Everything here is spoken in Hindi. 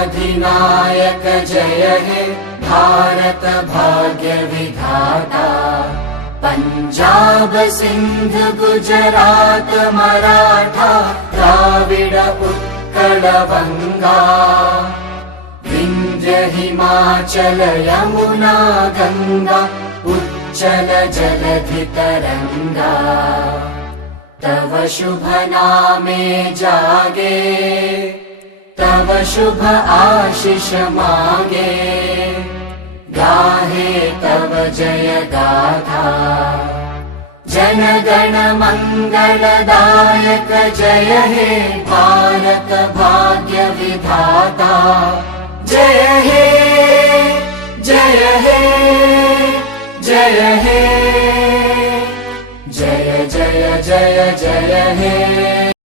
अधिनायक जय हे भारत भाग्य विधाता। पंजाब सिंध गुजरात मराठा द्राविड उत्कल बंगा। विंध्य हिमाचल यमुना गंगा उच्चल जलधि तरंगा। तव शुभ नामे जागे तव शुभ आशीष मागे। गाहे तव जय गाथा जन गण मंगलदायक जय हे भारत भाग्य विधाता। जय हे जय हे जय हे जय जय जय जय हे।